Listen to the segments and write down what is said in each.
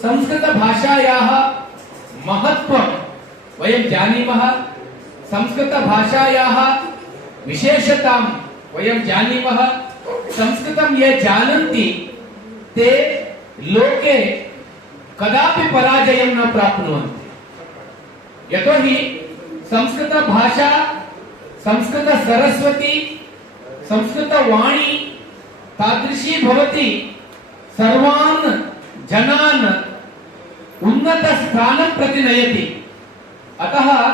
संस्कृत भाषायाः महत्त्वं वयं जानीमः, संस्कृत भाषायाः विशेषतां वयं जानीमः। संस्कृतं ये जानन्ति ते लोके कदापि पराजयं न प्राप्नुवन्ति। यतोहि संस्कृत भाषा, संस्कृत सरस्वती, संस्कृत वाणी तादृशी भवति सर्वान् जनान् उन्नत स्थानं प्रति नयति। अतः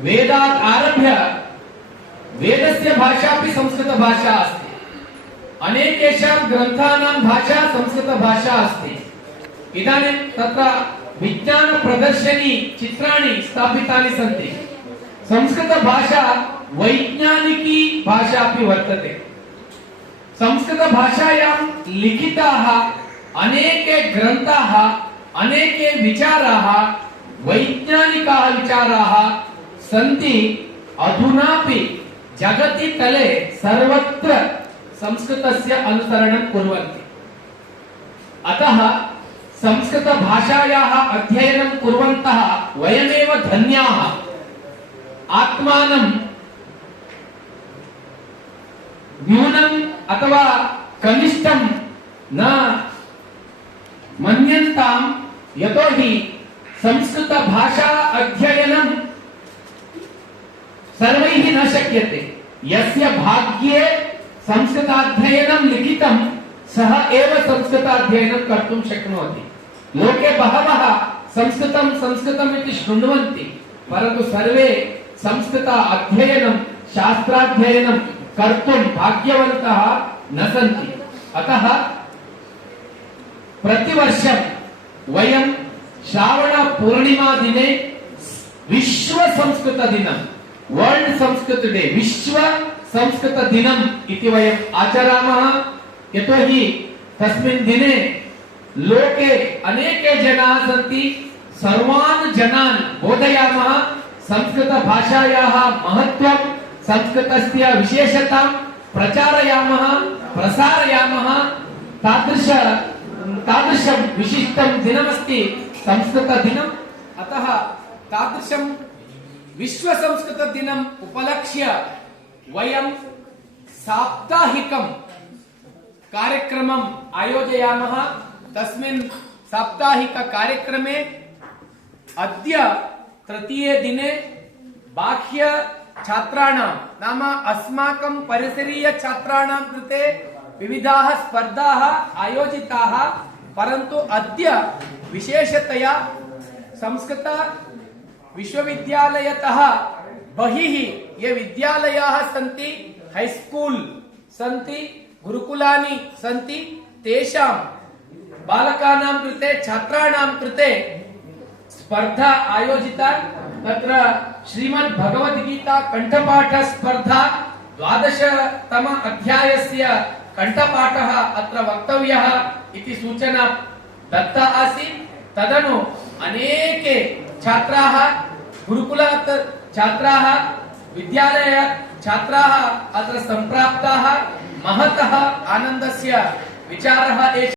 वेदात् आरभ्य वेदस्य भाषा अपि संस्कृत भाषा अस्ति। अनेकेषां ग्रन्थानां भाषा संस्कृत भाषा अस्ति। इदानीं तत्र विज्ञान प्रदर्शनी चित्राणि स्थापितानि सन्ति। संस्कृत भाषा वैज्ञानिकी भाषा अपि वर्तते। संस्कृत भाषायां लिखिताः अनेके ग्रन्थाः, अनेके विचाराः, वैज्ञानिकाः विचाराः सन्ति। अधुनापि जगति तले सर्वत्र संस्कृतस्य अनुसरणं कुर्वन्ति। अतः संस्कृत भाषायाः अध्ययनं कुर्वन्तः वयमेव धन्याः। आत्मानं न्यूनम् अथवा कनिष्ठं न मन्यन्तां, यतोहि संस्कृत भाषा अध्ययनं सर्वैः न शक्यते। यस्य भाग्ये संस्कृताध्ययनं लिखितं सः एव संस्कृताध्ययनं कर्तुं शक्नोति। लोके बहवः संस्कृतं संस्कृतम् इति शृण्वन्ति, परन्तु सर्वे संस्कृत अध्ययनं, शास्त्राध्ययनं कर्तुं भाग्यवन्तः न सन्ति। अतः प्रतिवर्षं वयं श्रावण पूर्णिमा दिने विश्व संस्कृत दिनं, वर्ल्ड संस्कृत डे, विश्व संस्कृत दिनम् इति वयम् आचरामः। यतोहि तस्मिन् दिने लोके अनेके जनाः सन्ति। सर्वान् जनान् बोधयामः संस्कृत भाषायाः महत्त्वं, संस्कृतस्य विशेषतां प्रचारयामः, प्रसारयामः। तादृशं विशिष्टं दिनमस्ति संस्कृत दिनम्। अतः तादृशं विश्व संस्कृत दिनम् उपलक्ष्य वयं साप्ताहिकं कार्यक्रमम् आयोजयामः। तस्मिन् साप्ताहिक कार्यक्रमे अद्य तृतीये दिने बाह्य छात्राणां, नाम अस्माकं परिसरीय छात्राणां कृते विविधाः स्पर्धाः आयोजिताः। परन्तु अद्य विशेषतया संस्कृत विश्वविद्यालयतः बहिः ये विद्यालयाः सन्ति, हाईस्कूल सन्ति, गुरुकुलानि सन्ति, तेषां बालकानां कृते, छात्राणां कृते स्पर्धा आयोजिता। तत्र श्रीमद् भगवद्गीता कंठपाठ स्पर्धा 12तम अध्यायस्य कंठपाठः अत्र वक्तव्यः इति सूचना दत्ता आसीत्। तदनु अनेके छात्राः, गुरुकुलात् छात्राः, विद्यालयात् छात्राः अत्र सम्प्राप्ताः। महतः आनन्दस्य विचारः एषः।